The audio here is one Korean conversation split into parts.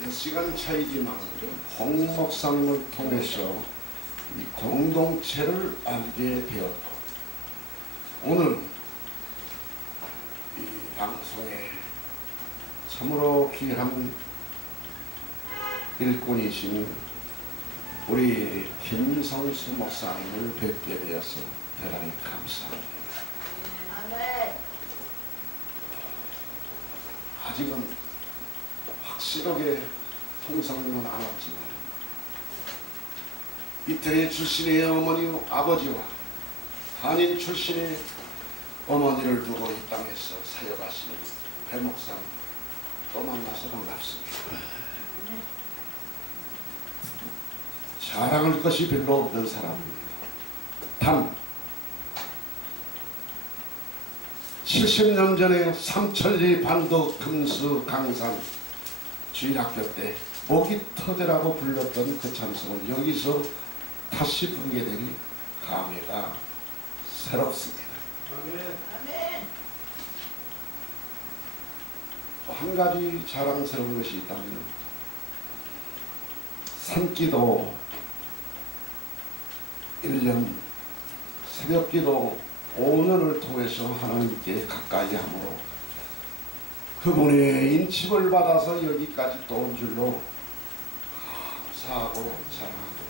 몇 시간 차이지만 홍목상을 통해서 이 공동체를 알게 되었고, 오늘 이 방송에 참으로 귀한 일꾼이신 우리 김성수 목사님을 뵙게 되어서 대단히 감사합니다. 아직은 확실하게 통성은 안 왔지만 이태리 출신의 어머니 아버지와 한인 출신의 어머니를 두고 이 땅에서 사역하시는 배 목사님 또 만나서 반갑습니다. 자랑할 것이 별로 없는 사람입니다. 단 70년 전에 삼천리 반도 금수 강산 주일학교 때 목이 터져라고 불렀던 그 찬송을 여기서 다시 부르게 되니 감회가 새롭습니다. 아멘. 또 한 가지 자랑스러운 것이 있다면 산기도 1년, 새벽기도 5년을 통해서 하나님께 가까이 함으로 그분의 인칩을 받아서 여기까지 또 온 줄로 감사하고 자랑하고,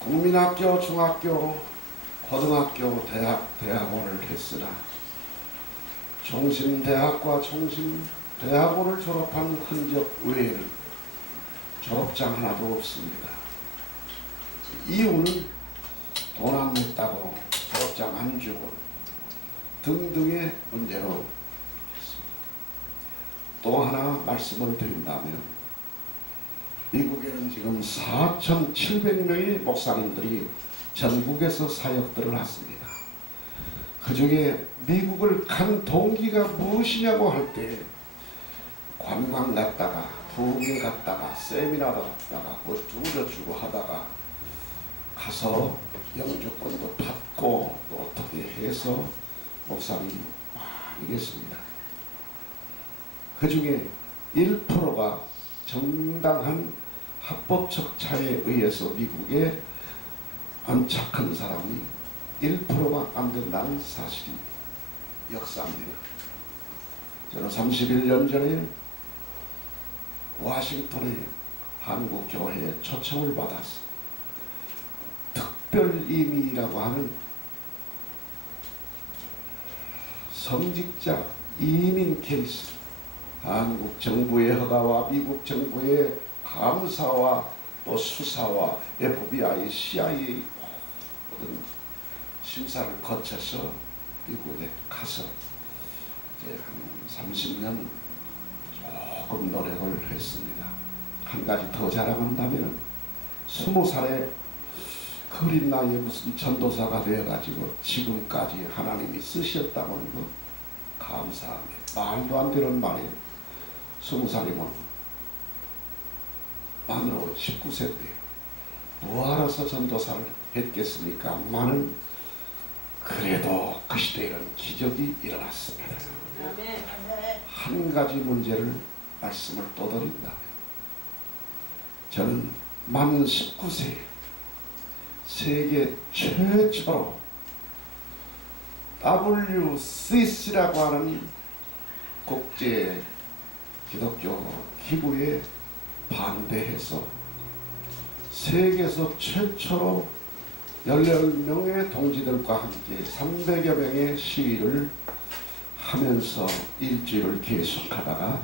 국민학교, 중학교, 고등학교, 대학원을 했으나 종신대학과 종신대학원을 졸업한 흔적 외에는 졸업장 하나도 없습니다. 이유는 돈 안 냈다고 졸업장 안 주고 등등의 문제로 했습니다. 또 하나 말씀을 드린다면 미국에는 지금 4,700명의 목사님들이 전국에서 사역들을 했습니다. 그 중에 미국을 간 동기가 무엇이냐고 할 때 관광 갔다가 부흥회 갔다가 세미나를 갔다가 뭐 두저주고 하다가 가서 영주권도 받고 또 어떻게 해서 목사님 많이 계십니다. 그 중에 1%가 정당한 합법적 차에 의해서 미국에 안착한 사람이 1%가 안 된다는 사실이 역사입니다. 저는 31년 전에 워싱턴의 한국교회에 초청을 받았습니다. 특별이민이라고 하는 성직자 이민 케이스, 한국 정부의 허가와 미국 정부의 감사와 또 수사와 FBI, CIA 모든 심사를 거쳐서 미국에 가서 이제 한 30년 조금 노력을 했습니다. 한 가지 더 자랑한다면 20살에 그 어린 나이에 무슨 전도사가 되어가지고 지금까지 하나님이 쓰셨다고 하는 거 감사합니다. 말도 안 되는 말이에요. 20살이면 만으로 19세 때 뭐하러서 전도사를 했겠습니까? 많은 그래도 그 시대에는 기적이 일어났습니다. 한 가지 문제를 말씀을 또 드린다면 저는 만 19세에 세계 최초로 WCC라고 하는 국제 기독교 기구에 반대해서 세계에서 최초로 18명의 동지들과 함께 300여 명의 시위를 하면서 일주일을 계속하다가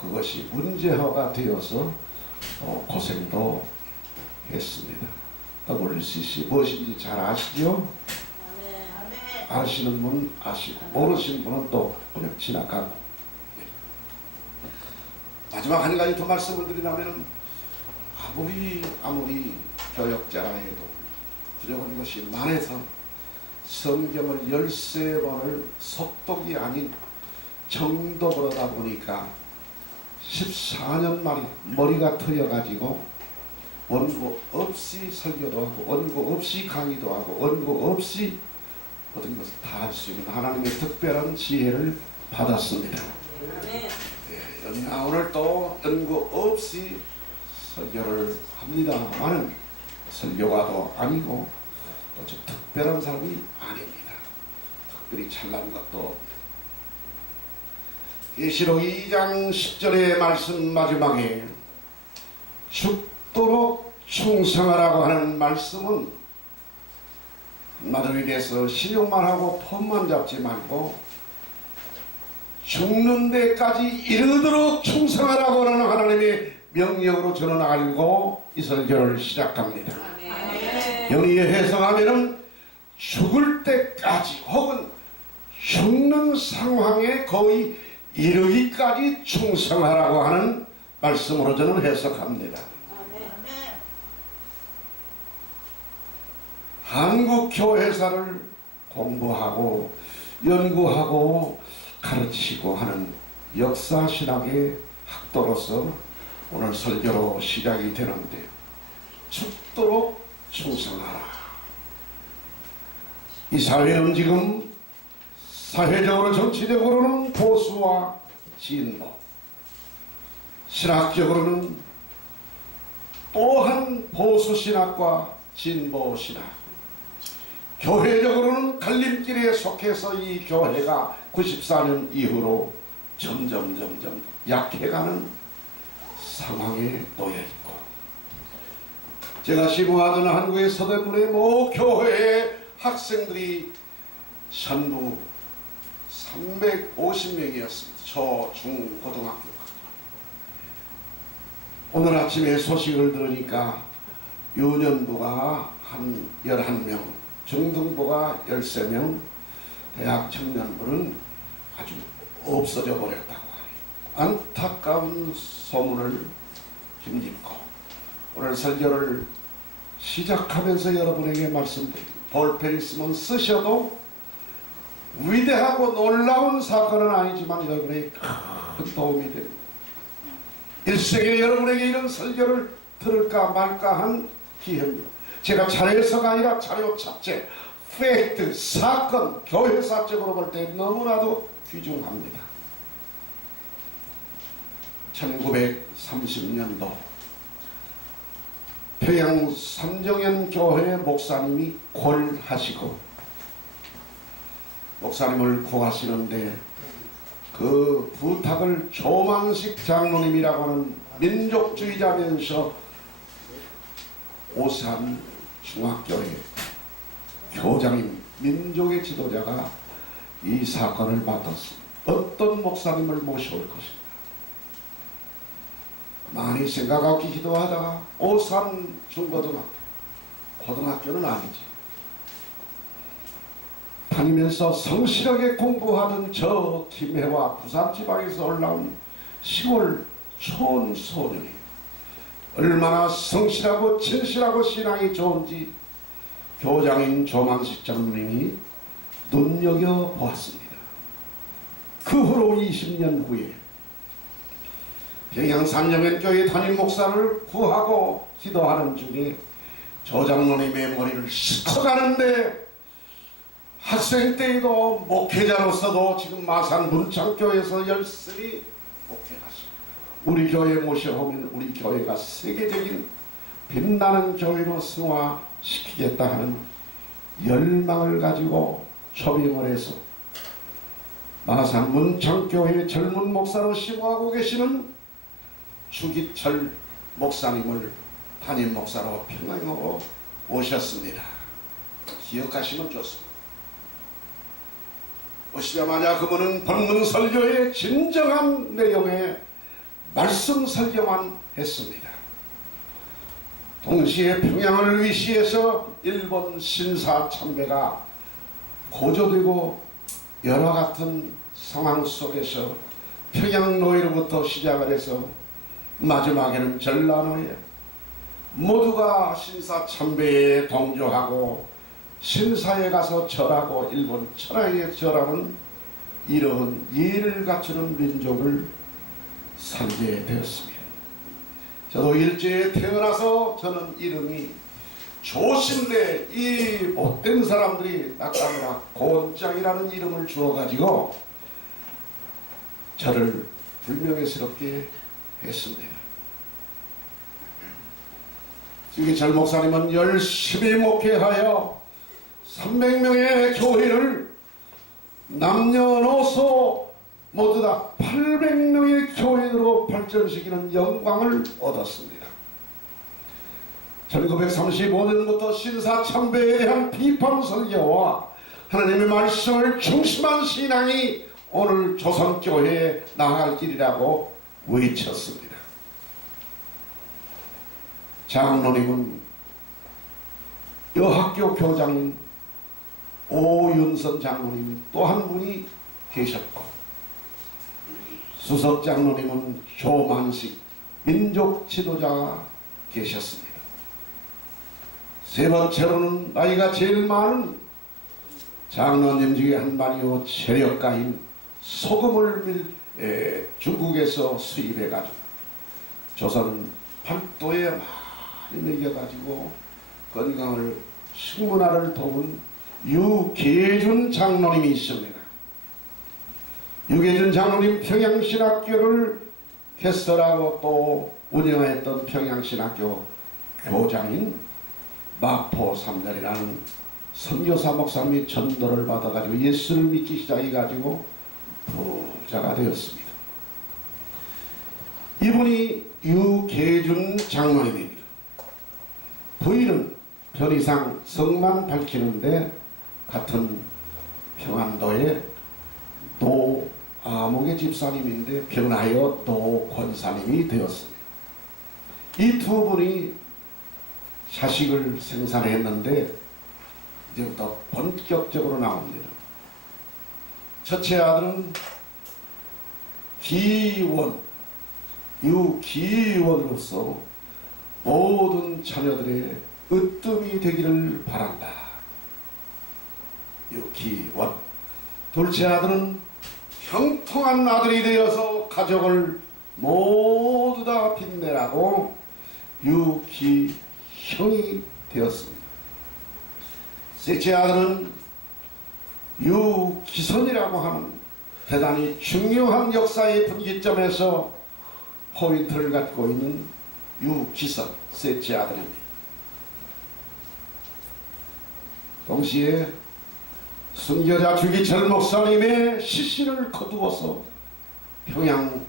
그것이 문제화가 되어서 고생도 했습니다. WCC 무엇인지 잘 아시죠? 아시는 분은 아시고 모르시는 분은 또 그냥 지나가고. 마지막 한 가지 더 말씀을 드리자면 아무리 교역자라 해도 부족한 것이 많아서 성경을 13번을 속독이 아닌 정독을 하다 보니까 14년 만에 머리가 트여가지고 원고 없이 설교도 하고 원고 없이 강의도 하고 원고 없이 모든 것을 다 할 수 있는 하나님의 특별한 지혜를 받았습니다. 오늘 또 연구 없이 설교를 합니다만은 설교가도 아니고 또 특별한 사람이 아닙니다. 특별히 잘난 것도 계시록 2장 10절의 말씀 마지막에 죽도록 충성하라고 하는 말씀은 한마디로 얘기해서 신용만 하고 폰만 잡지 말고 죽는 데까지 이르도록 충성하라고 하는 하나님의 명령으로 저는 알고 이 설교를 시작합니다. 연의에 해석하면은 죽을 때까지 혹은 죽는 상황에 거의 이르기까지 충성하라고 하는 말씀으로 저는 해석합니다. 한국 교회사를 공부하고 연구하고 가르치고 하는 역사신학의 학도로서 오늘 설교로 시작이 되는데 죽도록 충성하라. 이 사회는 지금 사회적으로 정치적으로는 보수와 진보, 신학적으로는 또한 보수신학과 진보신학, 교회적으로는 갈림길에 속해서 이 교회가 94년 이후로 점점 약해가는 상황에 놓여있고, 제가 시무하던 한국의 서대문의 모 교회의 학생들이 전부 350명이었습니다. 초, 중, 고등학교가. 오늘 아침에 소식을 들으니까 유년부가 한 11명, 중등부가 13명, 대학 청년부는 아주 없어져 버렸다고 하니 안타까운 소문을 힘입고 오늘 설교를 시작하면서 여러분에게 말씀드립니다. 볼펜 있으면 쓰셔도 위대하고 놀라운 사건은 아니지만 여러분에게 큰 도움이 됩니다. 일생에 여러분에게 이런 설교를 들을까 말까 한 기회입니다. 제가 자료서가 아니라 자료 자체, 팩트, 사건, 교회사적으로 볼 때 너무나도 귀중합니다. 1930년도 평양 삼정현 교회 목사님이 궐하시고 목사님을 구하시는데 그 부탁을 조만식 장로님이라고 하는 민족주의자면서 오산 중학교의 교장인 민족의 지도자가 이 사건을 맡았습니다. 어떤 목사님을 모셔올 것인가 많이 생각하고 기도하다가 오산 중고등학교, 고등학교는 아니지, 다니면서 성실하게 공부하던 저 김해와 부산 지방에서 올라온 시골 촌소년이 얼마나 성실하고 진실하고 신앙이 좋은지 교장인 조만식 장로님이 눈여겨보았습니다. 그 후로 20년 후에 평양 삼정현교회 담임 목사를 구하고 기도하는 중에 조 장로님의 머리를 씻어가는데 학생 때에도 목회자로서도 지금 마산 문창교회에서 열심히 목회하시고 우리 교회 모셔오면 우리 교회가 세계적인 빛나는 교회로 승화시키겠다 하는 열망을 가지고 초빙을 해서 마산 문창교회 젊은 목사로 심호하고 계시는 주기철 목사님을 담임 목사로 평양으로 모셨습니다. 기억하시면 좋습니다. 오시자마자 그분은 본문 설교의 진정한 내용의 말씀 설교만 했습니다. 동시에 평양을 위시해서 일본 신사 참배가 고조되고 여러 같은 상황 속에서 평양노예로부터 시작을 해서 마지막에는 전라노예 모두가 신사 참배에 동조하고 신사에 가서 절하고 일본 천하에 절하는 이런 예를 갖추는 민족을 살게 되었습니다. 저도 일제에 태어나서 저는 이름이 조신데 이 못된 사람들이 낙가무라 곤장이라는 이름을 주어가지고 저를 불명예스럽게 했습니다. 지기철 목사님은 열심히 목회하여 300명의 교회를 남녀노소 모두 다 800명의 교회로 발전시키는 영광을 얻었습니다. 1935년부터 신사참배에 대한 비판 설교와 하나님의 말씀을 중심한 신앙이 오늘 조선교회에 나아갈 길이라고 외쳤습니다. 장로님은 여학교 교장인 오윤선 장로님 또 한 분이 계셨고, 수석 장로님은 조만식 민족 지도자가 계셨습니다. 세 번째로는 나이가 제일 많은 장로님 중에 한 분이요, 재력가인 소금을 중국에서 수입해가지고 조선 팔도에 많이 먹여가지고 건강을 식문화를 도운 유계준 장로님이 있습니다. 유계준 장로님 평양신학교를 개설하고 또 운영했던 평양신학교 교장인 마포 삼달이라는 선교사 목사님이 전도를 받아가지고 예수를 믿기 시작해가지고 부자가 되었습니다. 이분이 유계준 장로님입니다. 부인은 편의상 성만 밝히는데 같은 평안도의 노아목의 집사님인데 변하여 노권사님이 되었습니다. 이 두 분이 자식을 생산했는데 이제부터 본격적으로 나옵니다. 첫째 아들은 기원, 유기원으로서 모든 자녀들의 으뜸이 되기를 바란다. 유기원. 둘째 아들은 형통한 아들이 되어서 가족을 모두 다 빛내라고 유기형이 되었습니다. 셋째 아들은 유기선이라고 하는 대단히 중요한 역사의 분기점에서 포인트를 갖고 있는 유기선 셋째 아들입니다. 동시에 순교자 주기철 목사님의 시신을 거두어서 평양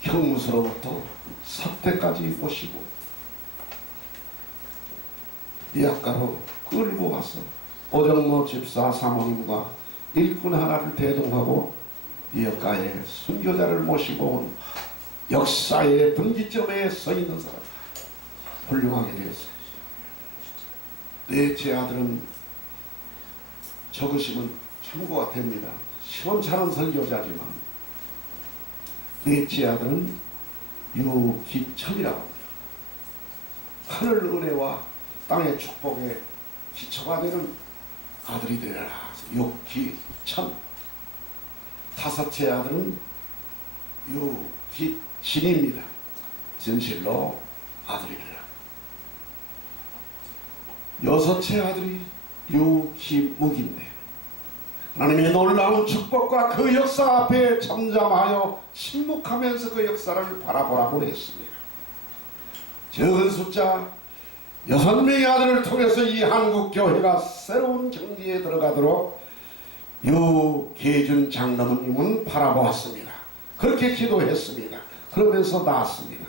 형무소로부터 사태까지 모시고 리학가로 끌고 와서 오정모 집사 사모님과 일꾼 하나를 대동하고 리학가에 순교자를 모시고 온 역사의 분기점에 서 있는 사람, 훌륭하게 되었어요. 넷째 아들은 적으시면 참고가 됩니다. 시원찮은 설교자지만 넷째 아들은 유기천이라고 합니다. 하늘 은혜와 땅의 축복에 기초가 되는 아들이 되라. 유기천. 다섯째 아들은 유기진입니다. 진실로 아들이 되라. 여섯째 아들이 유기묵인데 하나님의 놀라운 축복과 그 역사 앞에 잠잠하여 침묵하면서 그 역사를 바라보라고 했습니다. 적은 숫자 6명의 아들을 통해서 이 한국교회가 새로운 경지에 들어가도록 유계준 장로님은 바라보았습니다. 그렇게 기도했습니다. 그러면서 낳았습니다.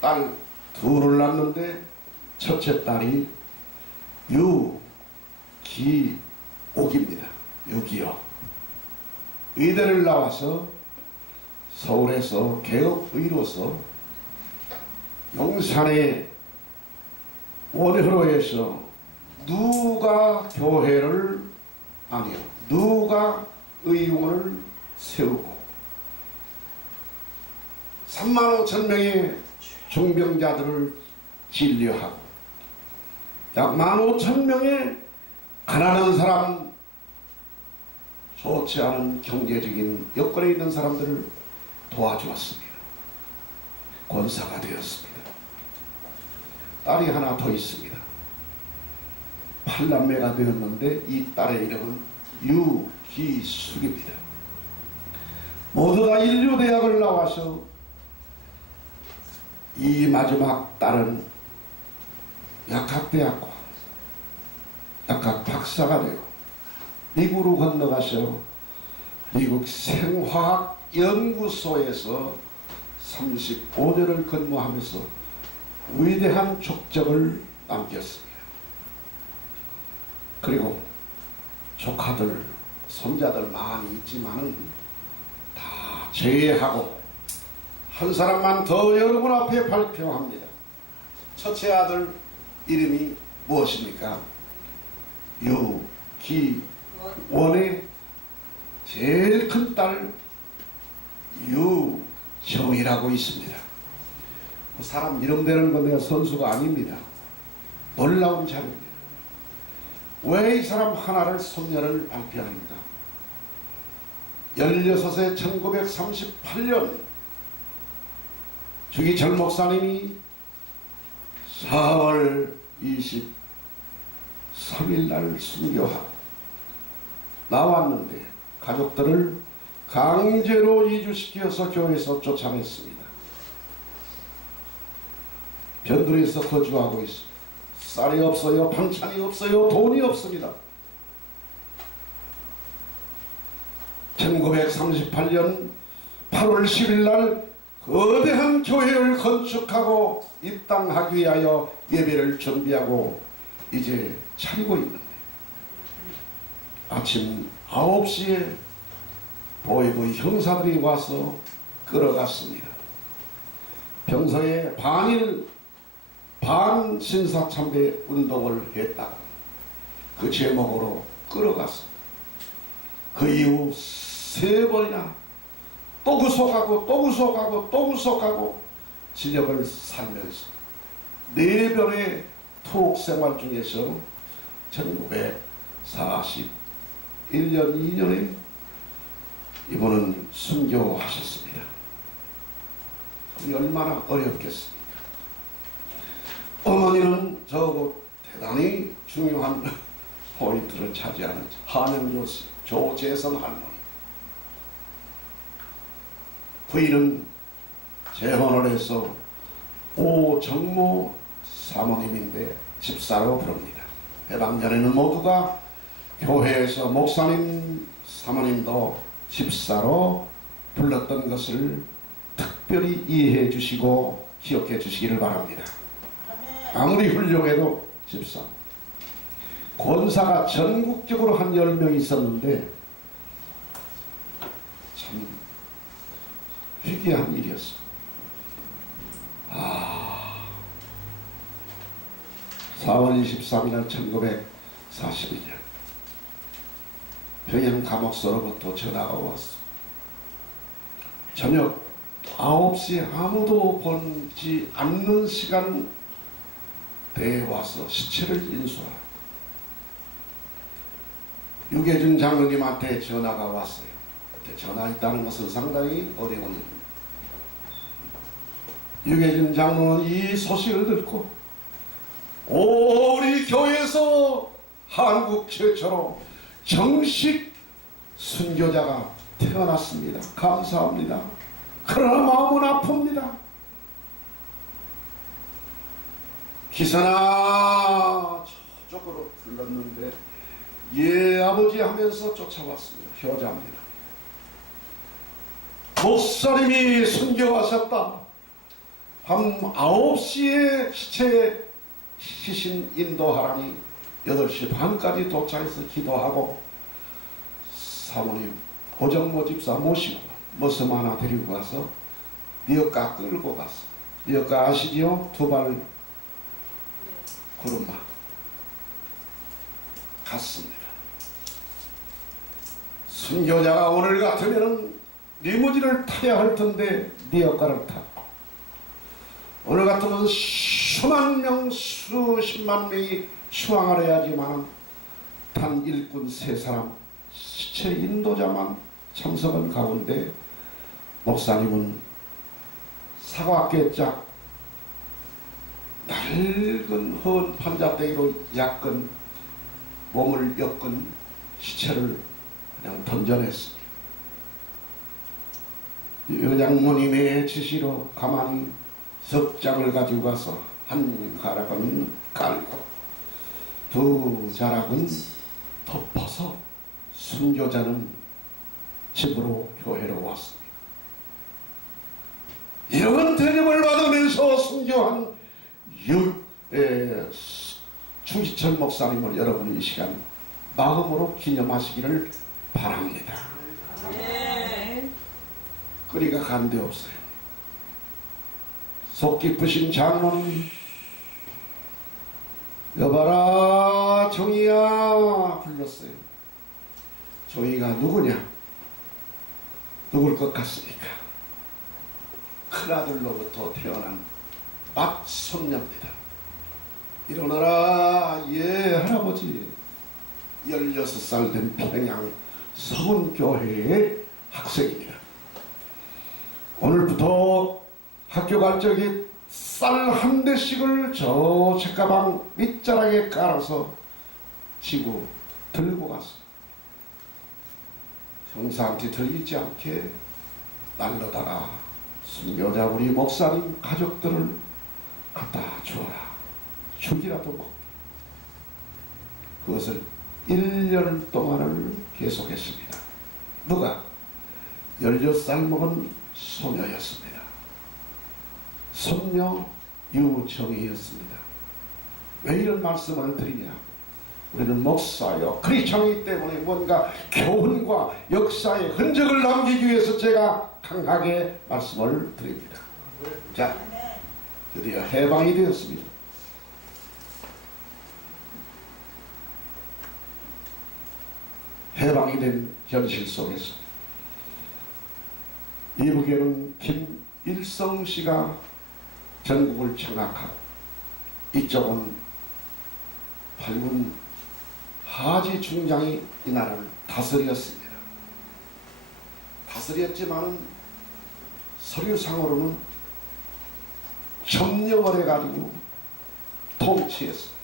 딸 둘을 낳는데 첫째 딸이 유기옥입니다. 유기옥. 의대를 나와서 서울에서 개업의로서 용산의 원효로에서 누가 교회를 아니요 누가 의원을 세우고 35,000명의 중병자들을 진료하고 약 15,000명의 가난한 사람, 좋지 않은 경제적인 여건에 있는 사람들을 도와주었습니다. 권사가 되었습니다. 딸이 하나 더 있습니다. 8남매가 되었는데 이 딸의 이름은 유기숙입니다. 모두 다 인류대학을 나와서 이 마지막 딸은 약학대학과 약학 박사가 되고 미국으로 건너가서 미국 생화학 연구소에서 35년을 근무하면서 위대한 족적을 남겼습니다. 그리고 조카들, 손자들 많이 있지만은 다 제외하고 한 사람만 더 여러분 앞에 발표합니다. 첫째 아들 이름이 무엇입니까? 유기원의 제일 큰 딸 유정이라고 있습니다. 사람 이름 되는 건 내가 선수가 아닙니다. 놀라운 자료입니다. 왜 이 사람 하나를 손녀를 발표합니까? 16세 1938년 주기철 목사님이 4월 23일 날 순교하고 나왔는데 가족들을 강제로 이주시켜서 교회에서 쫓아냈습니다. 변두리에서 거주하고 있습니다. 쌀이 없어요. 반찬이 없어요. 돈이 없습니다. 1938년 8월 10일 날 거대한 교회를 건축하고 입당하기 위하여 예배를 준비하고 이제 차리고 있는데 아침 9시에 보이부 형사들이 와서 끌어갔습니다. 평소에 반신사참배 운동을 했다고 그 제목으로 끌어갔습니다. 그 이후 3번이나 또 구속하고 또 구속하고 또 구속하고 진역을 살면서 4번의 투옥 생활 중에서 1941년 2년에 이분은 순교하셨습니다. 얼마나 어렵겠습니까? 어머니는 저거 대단히 중요한 포인트를 차지하는 한영조 조재선 할머니. 부인은 재혼을 해서 오정모 사모님인데 집사로 부릅니다. 해방 전에는 모두가 교회에서 목사님, 사모님도 집사로 불렀던 것을 특별히 이해해 주시고 기억해 주시기를 바랍니다. 아무리 훌륭해도 집사. 권사가 전국적으로 한 10명 있었는데 참 희귀한 일이었어. 4월 23일 1941년 평양 감옥서로부터 전화가 왔어. 저녁 9시에 아무도 보지 않는 시간대에 와서 시체를 인수하라. 유계준 장로님한테 전화가 왔어요. 이렇게 전화했다는 것은 상당히 어려운 일입니다. 유계준 장로는 이 소식을 듣고 우리 교회에서 한국 최초로 정식 순교자가 태어났습니다. 감사합니다. 그러나 마음은 아픕니다. 기사나 저쪽으로 불렀는데 예 아버지 하면서 쫓아왔습니다. 효자입니다. 목사님이 순교하셨다. 밤 9시에 시체 시신 인도하라니 8시 반까지 도착해서 기도하고 사모님 오정모 집사 모시고 머슴 하나 데리고 가서 리어카 끌고 갔어. 리어카 아시지요? 2발 구름마 갔습니다. 순교자가 오늘 같으면은 리무진을 타야 할 텐데 리어카를 탔고 오늘 같으면 수만 명 수십만 명이 수항을 해야지만 단 일꾼 3사람 시체 인도자만 참석한 가운데 목사님은 사과깨짝 낡은 헌 판자떼기로 약근 몸을 엮은 시체를 그냥 던져냈습니다. 여장모님의 지시로 가만히 석장을 가지고 가서 한 가락은 깔고 두 자락은 덮어서 순교자는 집으로 교회로 왔습니다. 이런 대접을 받으면서 순교한 주기철 목사님을 여러분 이 시간 마음으로 기념하시기를 바랍니다. 거리가 간 데 없어요. 속 깊으신 장로님, 여봐라 종이야 불렀어요. 종이가 누구냐? 누굴 것 같습니까? 큰아들로부터 태어난 맏손녀입니다. 일어나라 예 할아버지. 16살 된 평양 서문교회의 학생입니다. 오늘부터 학교 갈 적에 쌀 한 대씩을 저 책가방 밑자락에 깔아서 지고 들고 갔어. 형사한테 들리지 않게 날로다가 순교자 우리 목사님 가족들을 갖다 주어라. 죽이라도 먹. 그것을 1년 동안을 계속했습니다. 누가? 16살 먹은 소녀였습니다. 손녀 유정이였습니다. 왜 이런 말씀을 드리냐? 우리는 목사요 크리스천이기 때문에 뭔가 교훈과 역사의 흔적을 남기기 위해서 제가 강하게 말씀을 드립니다. 자, 드디어 해방이 되었습니다. 해방이 된 현실 속에서 이북에는 김일성 씨가 전국을 장악하고 이쪽은 팔군 하지 중장이 이 나라를 다스렸습니다. 다스렸지만은 서류상으로는 점령을 해가지고 통치했습니다.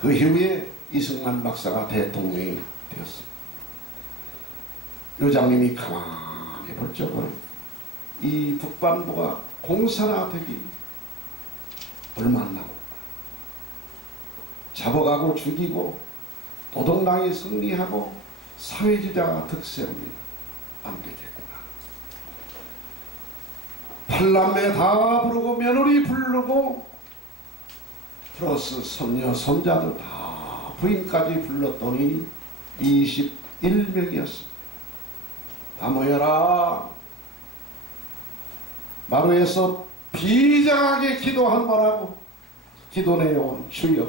그 이후에 이승만 박사가 대통령이 되었습니다. 요장님이 가만히 볼 적은 이 북반부가 공산화되기 얼마 안 남았다. 잡아가고 죽이고 노동당이 승리하고 사회주의자가 득세합니다. 안 되겠구나. 팔남매 다 부르고 며느리 부르고 플러스 손녀 손자도 다 부인까지 불렀더니 21명이었습니다. 다 모여라. 마루에서 비장하게 기도 한 번 하고 기도 내용은 주여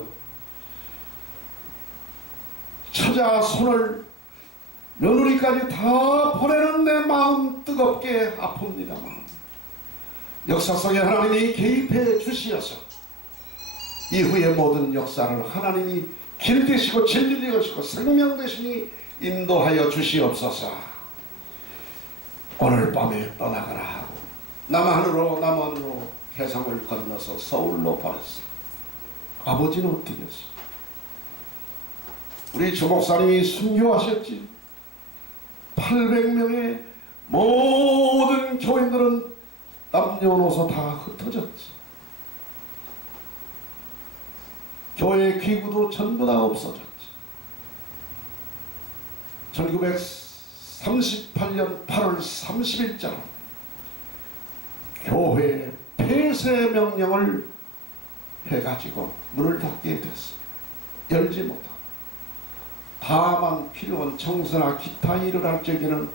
처자 손을 며느리까지 다 보내는 내 마음 뜨겁게 아픕니다만 역사 속에 하나님이 개입해 주시어서 이후의 모든 역사를 하나님이 길 되시고 진리 되시고 생명 되시니 인도하여 주시옵소서. 오늘 밤에 떠나가라 하고 남한으로 해상을 건너서 서울로 보냈어. 아버지는 어떻게 했어? 우리 주목사님이 순교하셨지. 800명의 모든 교인들은 남녀노소 다 흩어졌지. 교회 기구도 전부 다 없어졌지. 1938년 8월 30일자로 교회 폐쇄 명령을 해가지고 문을 닫게 됐어. 열지 못하고. 다만 필요한 청소나 기타 일을 할 적에는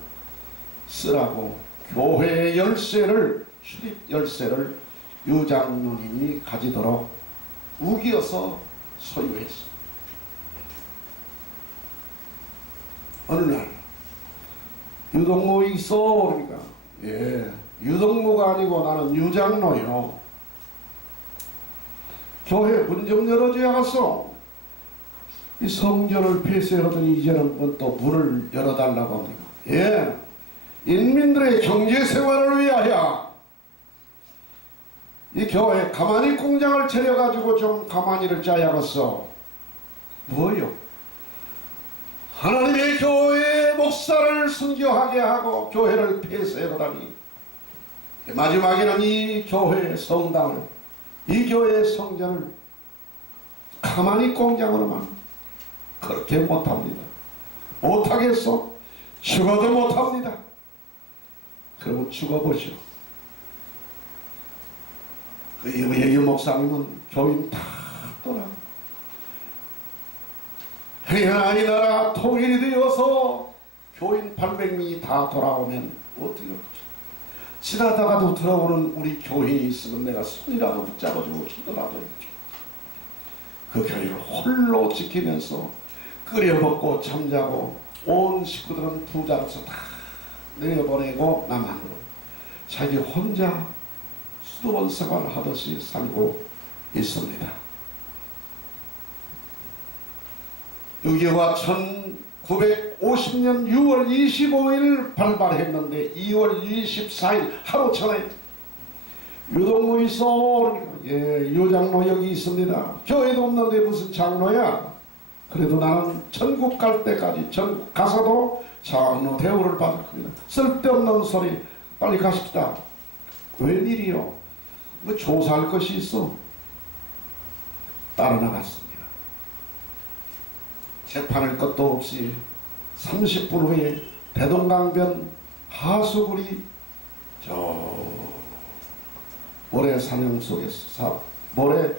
쓰라고 교회 열쇠를 출입 열쇠를 유장로님이 가지도록 우기어서 소유했어. 어느 날 유동무 있어 그러니까 예 유동무가 아니고 나는 유장로요. 교회 문 좀 열어줘야겠어. 이 성전을 폐쇄하더니 이제는 또 문을 열어달라고 합니다. 예, 인민들의 경제생활을 위하여 이 교회 가만히 공장을 차려가지고 좀 가만히를 짜야겠어. 뭐요? 하나님의 교회 목사를 순교하게 하고 교회를 폐쇄하다니, 마지막에는 이 교회의 성당을, 이 교회의 성전을 가만히 공장으로만 그렇게 못합니다. 못하겠어? 죽어도 못합니다. 그러면 죽어보시오. 그 이 목사님은 교인 다 떠나 하나님 나라 통일이 되어서 교인 800명이 다 돌아오면 어떻게 하죠? 지나다가도 들어오는 우리 교인이 있으면 내가 손이라도 붙잡아주고 주더라도 해줘. 그 교회를 홀로 지키면서 끓여먹고 잠자고 온 식구들은 부자로서 다 내려보내고 남한으로 자기 혼자 수도원 생활을 하듯이 살고 있습니다. 6.25가 1950년 6월 25일 발발했는데 2월 24일 하루 전에 유동무 있어. 예, 유장로 여기 있습니다. 교회도 없는데 무슨 장로야? 그래도 나는 전국 갈 때까지 전국 가서도 장로 대우를 받을 겁니다. 쓸데없는 소리 빨리 가십시다. 웬일이요? 뭐 조사할 것이 있어. 따라 나갔습니다. 재판할 것도 없이 30분 후에 대동강변 하수구리 저 모래 사냥 속에서 모래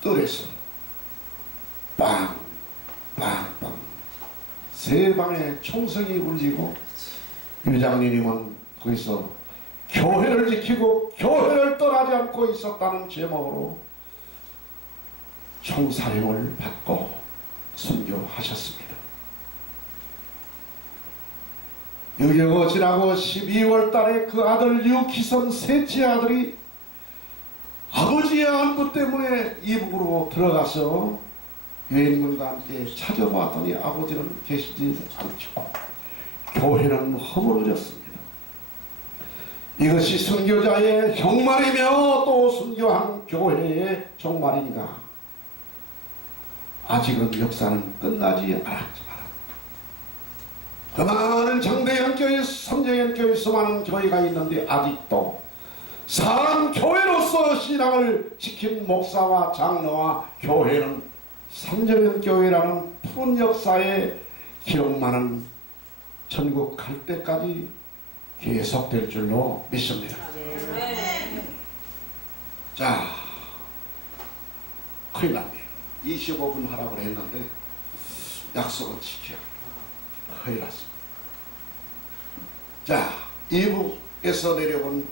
밭들에서 빵빵빵 세 방의 총성이 울리고 유장님은 거기서 교회를 지키고 교회를 떠나지 않고 있었다는 제목으로 총사령을 받고 순교하셨습니다. 6.25 지나고 12월 달에 그 아들 유기선 셋째 아들이 아버지의 안부 때문에 이북으로 들어가서 유엔군과 함께 찾아봤더니 아버지는 계시지 않죠. 교회는 허물어졌습니다. 이것이 순교자의 종말이며 또 순교한 교회의 종말인가? 아직은 역사는 끝나지 않았지만 그 많은 장대연교회, 삼대연교회 수많은 교회가 있는데 아직도 사람 교회로서 신앙을 지킨 목사와 장로와 교회는 삼대연교회라는 푸른 역사의 기록만은 천국 갈 때까지 계속될 줄로 믿습니다. 자, 큰일 났네요. 25분 하라고 했는데 약속은 지켜야 큰일 났습니다. 자, 이북에서 내려온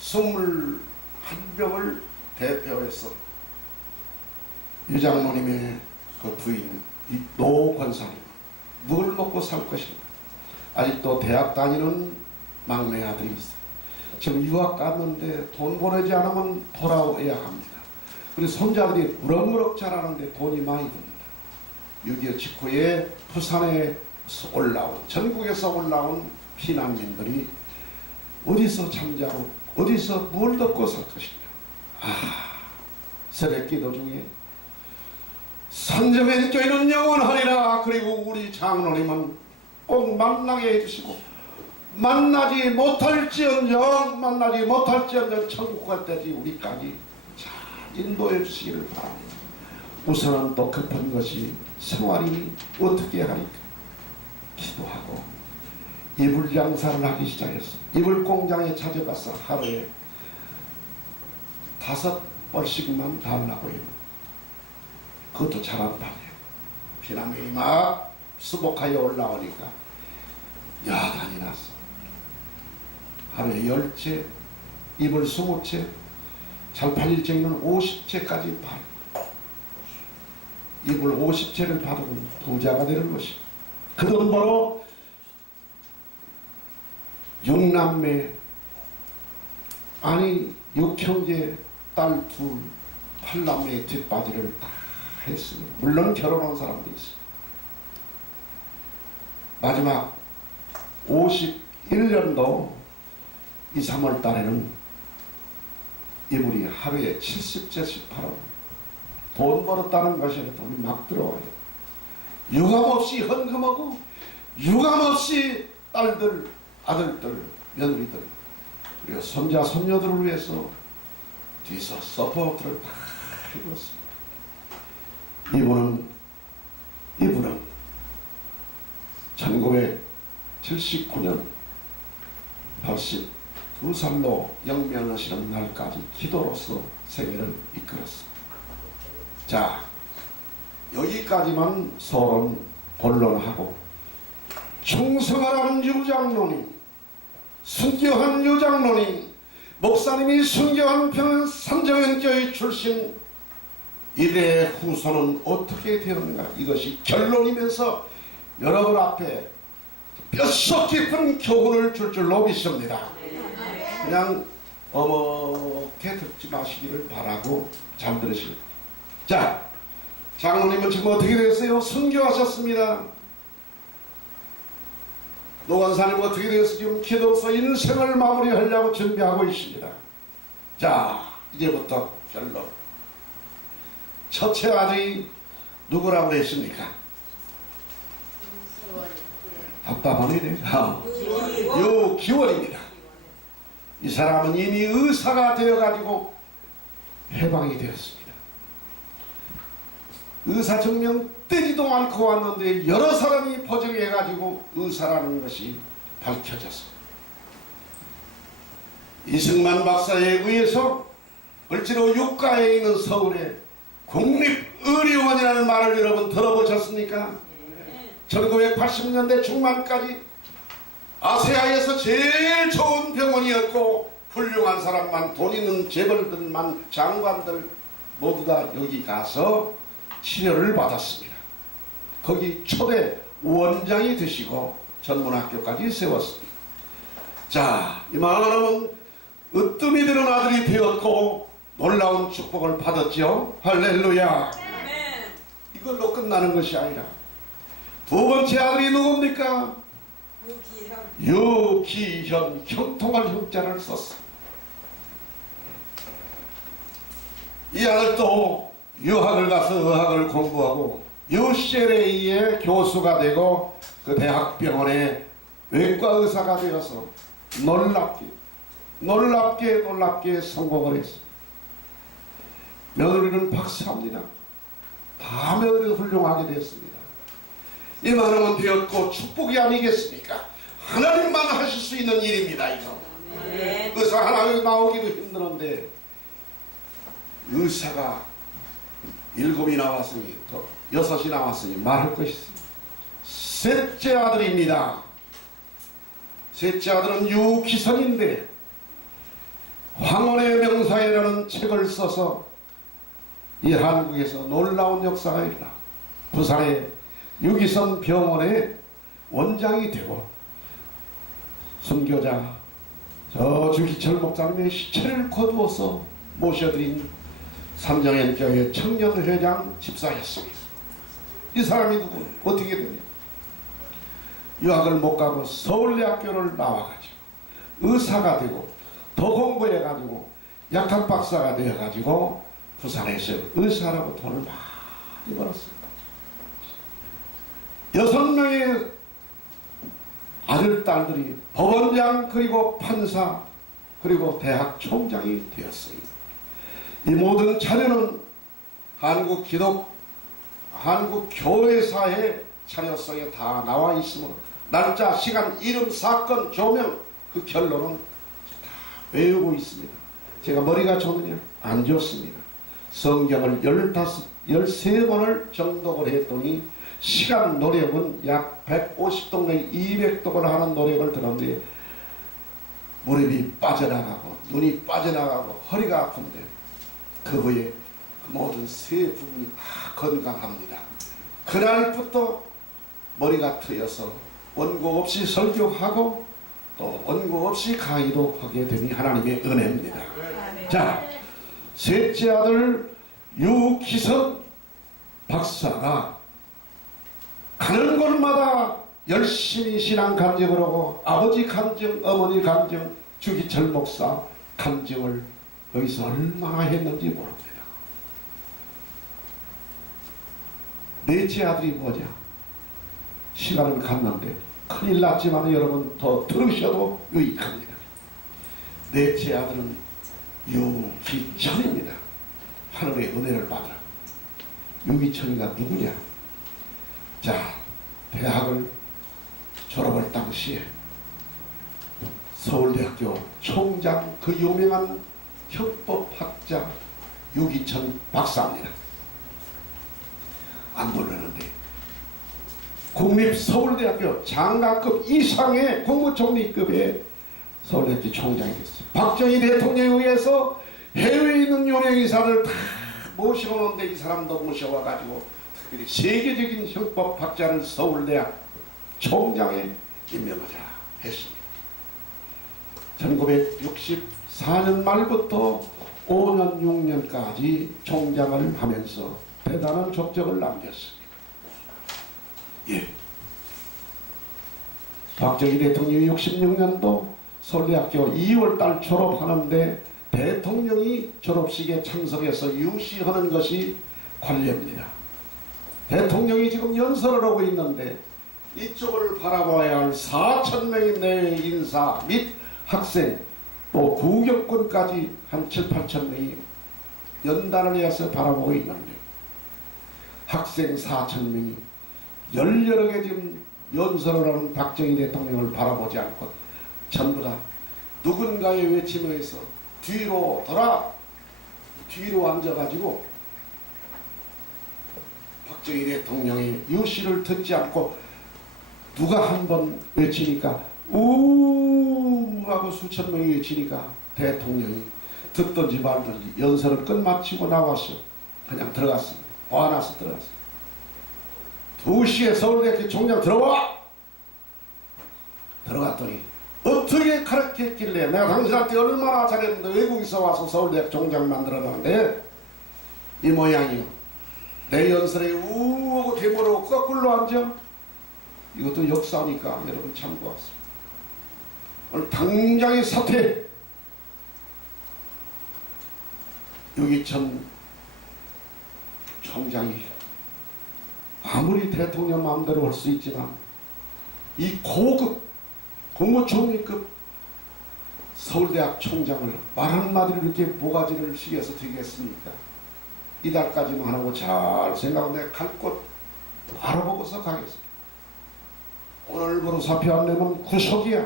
21병을 대표해서 유장로님의 그 부인 노 권사님 뭘 먹고 살 것인가? 아직도 대학 다니는 막내 아들이 있어요. 지금 유학 갔는데 돈 보내지 않으면 돌아오야 합니다. 그리고 손자들이 무럭무럭 자라는데 돈이 많이 듭니다. 6.25 직후에 부산에 올라온, 전국에서 올라온 피난민들이 어디서 잠자고 어디서 뭘 듣고 살 것인가? 새벽기도 중에 산정의 영원하리라. 그리고 우리 장로님은 꼭 만나게 해주시고 만나지 못할지언정 천국 갈 때지 우리까지 잘 인도해 주시기를 바랍니다. 우선은 또 급한 것이 생활이 어떻게 하니까 기도하고 이불 장사를 하기 시작했어. 이불 공장에 찾아가서 하루에 5벌씩만 달라고 해요. 그것도 잘 안 팔려요. 피난민이 막 수복하여 올라오니까 야단이 났어. 하루에 10채, 이불 20채, 잘 팔릴 적에는 50채까지 팔. 이불 50채를 받으면 부자가 되는 것이. 그 돈 벌어 6남매, 아니 6형제 딸 2, 8남매의 뒷바지를 다 했습니다. 물론 결혼한 사람도 있어요. 마지막 51년도 2, 3월 달에는 이불이 하루에 70채씩 팔아 돈 벌었다는 것이 돈이 막 들어와요. 유감없이 헌금하고 유감없이 딸들, 아들들, 며느리들 그리고 손자, 손녀들을 위해서 뒤에서 서포트를 다 해줬습니다. 이분은 1979년 82살로 영면하시는 날까지 기도로서 생애를 이끌었습니다. 자, 여기까지만 서론 본론하고 충성하라는 유장로님, 순교한 유장로님, 목사님이 순교한 평양 삼정연교회 출신 이래 후손은 어떻게 되었는가, 이것이 결론이면서 여러분 앞에 뼛속 깊은 교훈을 줄 줄로 믿습니다. 그냥 어머게 듣지 마시기를 바라고 잘 들으십니다. 자, 장로님은 지금 어떻게 되었어요? 순교하셨습니다. 노관사님은 어떻게 되었어요? 지금 기도서 인생을 마무리하려고 준비하고 있습니다. 자, 이제부터 결론. 첫째 아들이 누구라고 했습니까? 답답하네. 유기원입니다. 이 사람은 이미 의사가 되어가지고 해방이 되었습니다. 의사 증명 떼지도 않고 왔는데 여러 사람이 포장해가지고 의사라는 것이 밝혀졌습니다. 이승만 박사에 의해서 을지로 육가에 있는 서울에 국립의료원이라는 말을 여러분 들어보셨습니까? 1980년대 중반까지 아시아에서 제일 좋은 병원이었고 훌륭한 사람만, 돈 있는 재벌들만, 장관들 모두 다 여기 가서 치료를 받았습니다. 거기 초대 원장이 되시고 전문학교까지 세웠습니다. 자, 이만하면 으뜸이 되는 아들이 되었고 놀라운 축복을 받았죠. 할렐루야. 이걸로 끝나는 것이 아니라 두 번째 아들이 누굽니까? 유기현. 형통할 형자를 썼습니다. 이 아들도 유학을 가서 의학을 공부하고 UCLA의 교수가 되고 그 대학병원의 외과 의사가 되어서 놀랍게 성공을 했습니다. 며느리는 박사입니다. 다 며느리도 훌륭하게 됐습니다. 이만하면 되었고 축복이 아니겠습니까? 하나님만 하실 수 있는 일입니다. 이거. 의사 하나 나오기도 힘드는데 의사가 7이 나왔으니 또 6이 나왔으니 말할 것이 있습니다. 셋째 아들입니다. 셋째 아들은 유기선인데 황혼의 명사회라는 책을 써서 이 한국에서 놀라운 역사가 일어나 부산의 유기선 병원의 원장이 되고 순교자 저 주기철 목사님의 시체를 거두어서 모셔드린 삼정연교회 청년회장 집사였습니다. 이 사람이 누구? 어떻게 되냐? 유학을 못 가고 서울대학교를 나와가지고 의사가 되고 더 공부해가지고 약학박사가 되어가지고 부산에서 의사라고 돈을 많이 벌었습니다. 6명의 아들, 딸들이 법원장 그리고 판사 그리고 대학 총장이 되었어요. 이 모든 자료는 한국 교회사의 자료성에 다 나와 있으므로 날짜, 시간, 이름, 사건, 조명 그 결론은 다 외우고 있습니다. 제가 머리가 좋느냐? 안 좋습니다. 성경을 13번을 정독을 했더니 시간 노력은 약 150독, 200독을 하는 노력을 들었는데 무릎이 빠져나가고 눈이 빠져나가고 허리가 아픈데 그 후에 모든 세 부분이 다 건강합니다. 그날부터 머리가 트여서 원고 없이 설교하고 또 원고 없이 강의도 하게 되니 하나님의 은혜입니다. 자, 셋째 아들 유기선 박사가 가는 곳마다 열심히 신앙 간증을 하고 아버지 간증, 어머니 간증, 주기철 목사 간증을 여기서 얼마나 했는지 모릅니다. 넷째 아들이 뭐냐? 시간을 갖는데 큰일 났지만 여러분 더 들으셔도 유익합니다. 넷째 아들은 유기천입니다. 하늘의 은혜를 받으라. 유기천이가 누구냐? 자, 대학을 졸업할 당시에 서울대학교 총장 그 유명한 형법학자 유기천 박사입니다. 안 놀라는데 국립서울대학교 장관급 이상의 국무총리급의 서울대학교 총장이 됐어요. 박정희 대통령에 의해서 해외에 있는 유명인사를 다 모시고 오는데 이 사람도 모셔와가지고 특별히 세계적인 형법학자를 서울대학 총장에 임명하자 했습니다. 1964년 말부터 5년 6년까지 총장을 하면서 대단한 족적을 남겼습니다. 예. 박정희 대통령이 66년도 서울대학교 2월달 졸업하는데 대통령이 졸업식에 참석해서 유시하는 것이 관례입니다. 대통령이 지금 연설을 하고 있는데 이쪽을 바라봐야 할 4,000명의 내외 인사 및 학생 또 구경꾼까지 한 7, 8천 명이 연단을 해서 바라보고 있는데 학생 4,000명이 열여러 개 지금 연설을 하는 박정희 대통령을 바라보지 않고 전부 다 누군가의 외침에 의해서 뒤로 앉아가지고 박정희 대통령의 유시를 듣지 않고 누가 한 번 외치니까 우 하고 수천 명이 외치니까 대통령이 듣든지 말든지 연설을 끝마치고 나와서 그냥 들어갔습니다. 화나서 들어갔어요. 2시에 서울대학교 총장 들어와! 들어갔더니 어떻게 그렇게 했길래 내가 당신한테 얼마나 잘했는데 외국에서 와서 서울대학 총장 만들어놨는데 이 모양이요. 내 연설에 우하고 대모로 거꾸로 앉아. 이것도 역사니까 여러분 참고하세요. 오늘 당장의 사퇴. 유기천 총장이 아무리 대통령 마음대로 할 수 있지만 이 고급 국무총리급 서울대학 총장을 말 한마디로 이렇게 모가지를 숙여서 드리겠습니까? 이달까지만 하고 잘 생각하면 갈 곳 알아보고서 가겠습니다. 오늘부로 사표 안 내면 구속이야.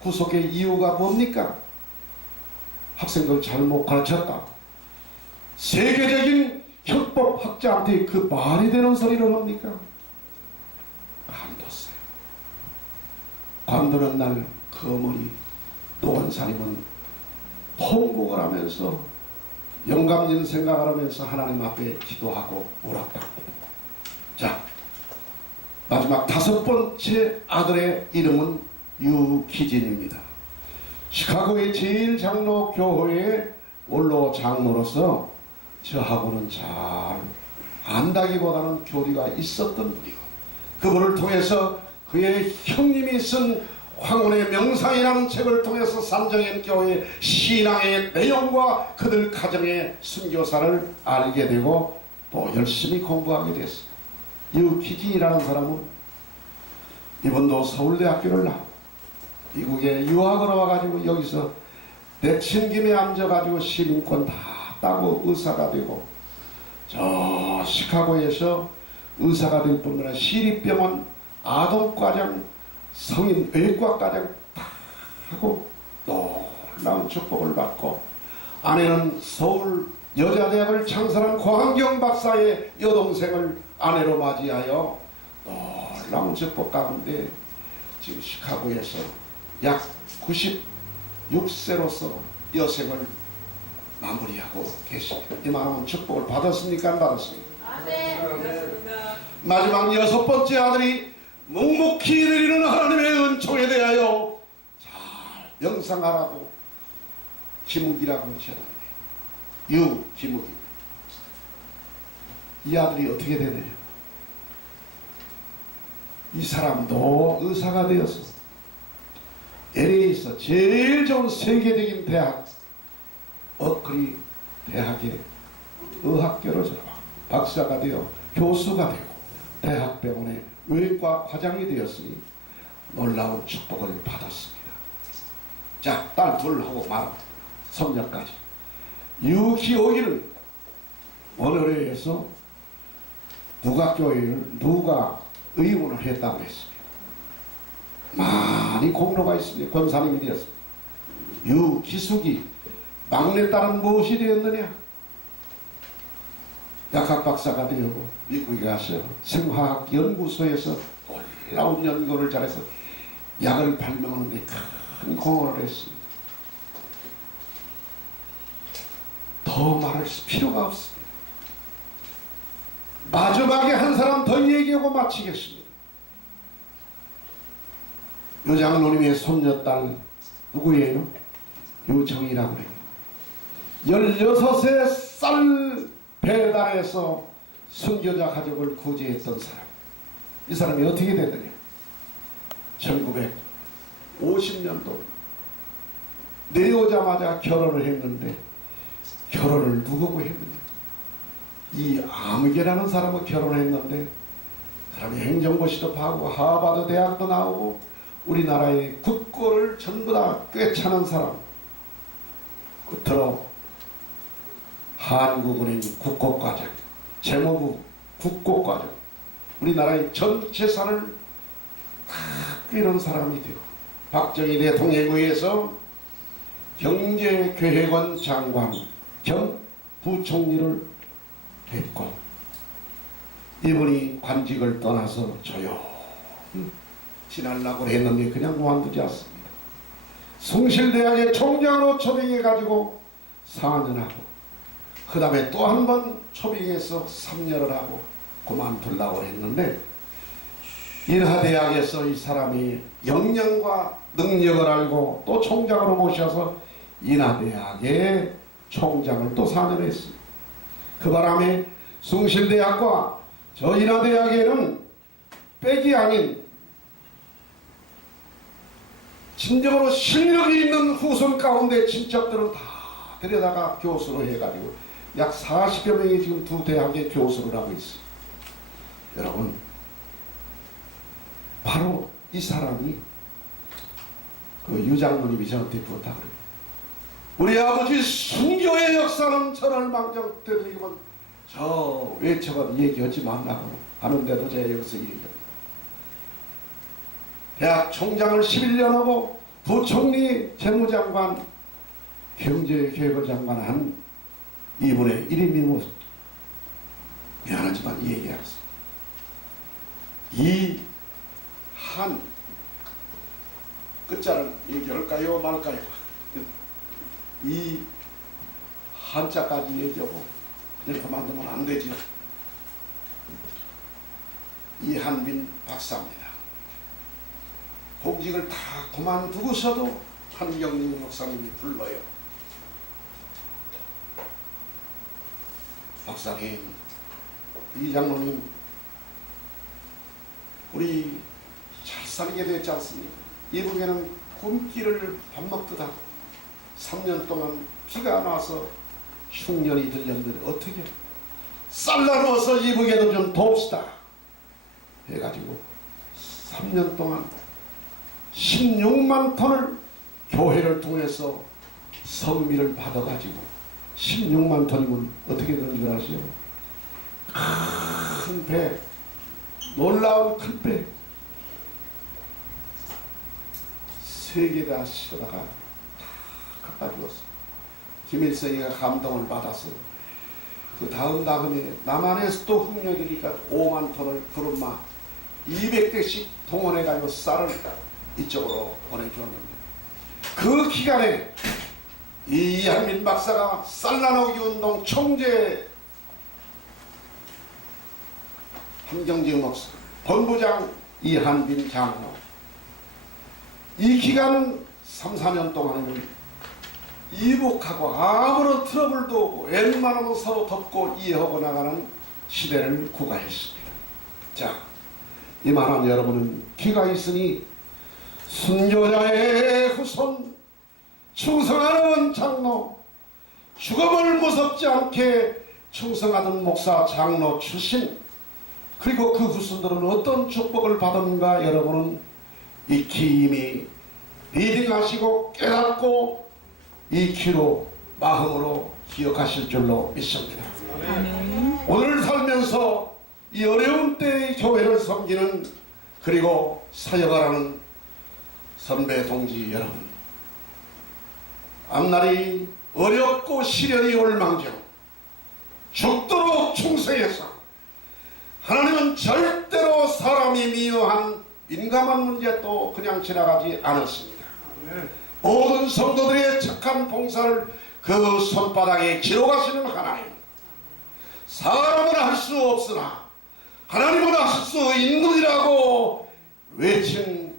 구속의 이유가 뭡니까? 학생들 잘못 가르쳤다. 세계적인 형법학자한테 그 말이 되는 소리를 합니까? 관뒀어요. 관두는 날 그 어머니 노원사님은 통곡을 하면서 영감진 생각을 하면서 하나님 앞에 기도하고 울었다. 자, 마지막 5번째 아들의 이름은 유기진입니다. 시카고의 제일 장로 교회의 원로 장로로서 저하고는 잘 안다기보다는 교리가 있었던 분이고 그분을 통해서 그의 형님이 쓴 황혼의 명상이라는 책을 통해서 산정현교회 신앙의 내용과 그들 가정의 순교사를 알게 되고 또 열심히 공부하게 됐어요. 유기진이라는 사람은 이분도 서울대학교를 나오고 미국에 유학을 와가지고 여기서 내친김에 앉아가지고 시민권 다 따고 의사가 되고 저 시카고에서 의사가 될 뿐만 아니라 시립병원 아동과장 성인 외과과장 다 하고 놀라운 축복을 받고 아내는 서울 여자대학을 창설한 고한경 박사의 여동생을 아내로 맞이하여 놀라운 축복 가운데 지금 시카고에서 약 96세로서 여생을 마무리하고 계십니다. 이만한 축복을 받았습니까? 안 받았습니까? 네. 마지막 6번째 아들이 묵묵히 내리는 하나님의 은총에 대하여 잘 명상하라고 기묵이라고 지었는데 유기묵이 이 아들이 어떻게 되느냐? 이 사람도 의사가 되어서 LA에서 제일 좋은 세계적인 대학 버클리 대학의 의학교를 졸업하고 박사가 되어 교수가 되고 대학병원의 외과 과장이 되었으니 놀라운 축복을 받았습니다. 자, 딸 둘하고 말 손녀까지. 유기오일은 원어회에서 누가 교회를 누가 의원을 했다고 했습니다. 많이 공로가 있습니다. 권사님이 되었습니다. 유기숙이 막내딸은 무엇이 되었느냐? 약학 박사가 되었고 미국에 가서 생화학 연구소에서 놀라운 연구를 잘해서 약을 발명하는 데 큰 공헌을 했습니다. 더 말할 필요가 없습니다. 마지막에 한 사람 더 얘기하고 마치겠습니다. 요장로님의 손녀딸 누구예요? 유정이라고 해요. 16세 쌀 배달해서 순교자 가족을 구제했던 사람. 이 사람이 어떻게 됐느냐? 1950년도 내오자마자 결혼을 했는데 결혼을 누구고 했느냐? 이 아무개라는 사람과 결혼했는데 사람이 행정고 시도하고 하버드 대학도 나오고 우리나라의 국고를 전부 다 꿰차는 사람. 끝으로 한국은행 국고과장, 재무부 국고과장, 우리나라의 전 재산을 다 꿰는 사람이 되고 박정희 대통령에 의해서 경제계획원 장관 겸 부총리를 했고 이분이 관직을 떠나서 조용히 지나려고 했는데 그냥 그만두지 않습니다. 숭실대학의 총장으로 초빙해가지고 4년하고 그 다음에 또 한 번 초빙해서 3년을 하고 그만두려고 했는데 인하대학에서 이 사람이 역량과 능력을 알고 또 총장으로 모셔서 인하대학의 총장을 또 4년 했습니다. 그 바람에 숭실대학과 저 인하대학에는 백이 아닌 진정으로 실력이 있는 후손 가운데 친척들은 다 데려다가 교수로 해가지고 약 40여 명이 지금 두 대학의 교수를 하고 있습니다. 여러분, 바로 이 사람이 그 유장로님이 저한테 부탁을 해요. 우리 아버지 순교의 역사는 전할망정 때리면 저 외쳐가 얘기하지 말라고 하는데도 제가 여기서 얘기합니다. 대학 총장을 11년 하고 부총리, 재무장관, 경제개혁을 장관한 이분의 이름이 무슨 미안하지만 얘기하겠습니다. 이 한 끝자를 얘기할까요 말까요? 이 한자까지 얘기하고 이렇게 만들면 안 되죠. 이한빈 박사입니다. 복직을 다 그만두고서도 한경림 목사님이 불러요. 박사님, 이 장로님, 우리 잘 살게 됐지 않습니까? 이북에는 굶기를 밥 먹듯 하고 3년 동안 비가 나서 흉년이 들렸는데 어떻게 쌀라 넣어서 이북에도 좀 돕시다 해가지고 3년 동안 16만 톤을 교회를 통해서 성미를 받아가지고 16만 톤이면 어떻게 되는 줄 아시죠? 큰 배, 놀라운 큰 배, 3개 다 실어다가 다 갖다 주었어. 김일성이가 감동을 받아서 그 다음에 남한에서 또 흉년이니까 5만 톤을 구름마 200대씩 동원해가지고 쌀을 이쪽으로 보내주었는데 그 기간에 이 이한빈 박사가 쌀 나누기 운동 총재 함경진 목사, 본부장 이한빈 장로, 이 기간 3, 4년 동안에는 이북하고 아무런 트러블도 없고 웬만하면 서로 덮고 이해하고 나가는 시대를 구가했습니다. 자, 이만한 여러분은 귀가 있으니 순교자의 후손, 충성하는 장로, 죽음을 무섭지 않게 충성하던 목사 장로 출신 그리고 그 후손들은 어떤 축복을 받았는가 여러분은 익히 리딩하시고 깨닫고 익히로 마음으로 기억하실 줄로 믿습니다. 아멘. 오늘 살면서 이 어려운 때의 교회를 섬기는 그리고 사역하라는 선배 동지 여러분, 앞날이 어렵고 시련이 올망정 죽도록 충성해서 하나님은 절대로 사람이 미워한 민감한 문제 또 그냥 지나가지 않았습니다. 모든 성도들의 착한 봉사를 그 손바닥에 기록하시는 하나님, 사람은 할 수 없으나 하나님은 하실 수 있느니라고 외친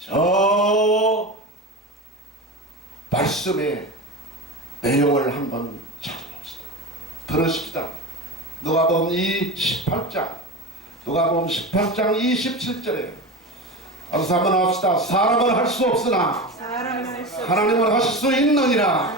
저 말씀의 내용을 한번 찾아봅시다. 들으십시다. 누가복음 18장 27절에 어서 한번 합시다. 사람은 할 수 없으나 하나님은 하실 수 있느니라.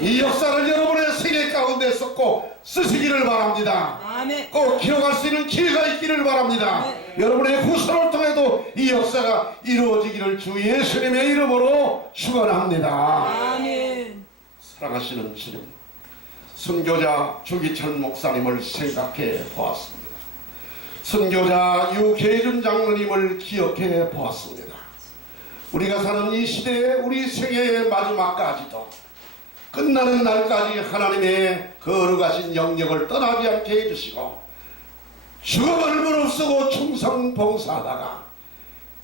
이 역사를 여러분의 세계 가운데 쏟고 쓰시기를 바랍니다. 아멘. 꼭 기록할 수 있는 기회가 있기를 바랍니다. 여러분의 후손을 통해도 이 역사가 이루어지기를 주 예수님의 이름으로 축원합니다. 아멘. 사랑하시는 주님, 선교자 주기철 목사님을 생각해 보았습니다. 선교자 유계준 장로님을 기억해 보았습니다. 우리가 사는 이 시대에 우리 생애의 마지막까지도 끝나는 날까지 하나님의 거룩하신 영역을 떠나지 않게 해주시고 죽음을 무릅쓰고 충성 봉사하다가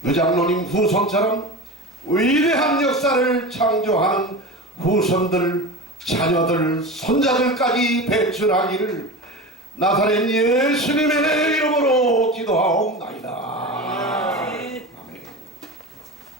유장로님 후손처럼 위대한 역사를 창조하는 후손들, 자녀들, 손자들까지 배출하기를 나사렛 예수님의 이름으로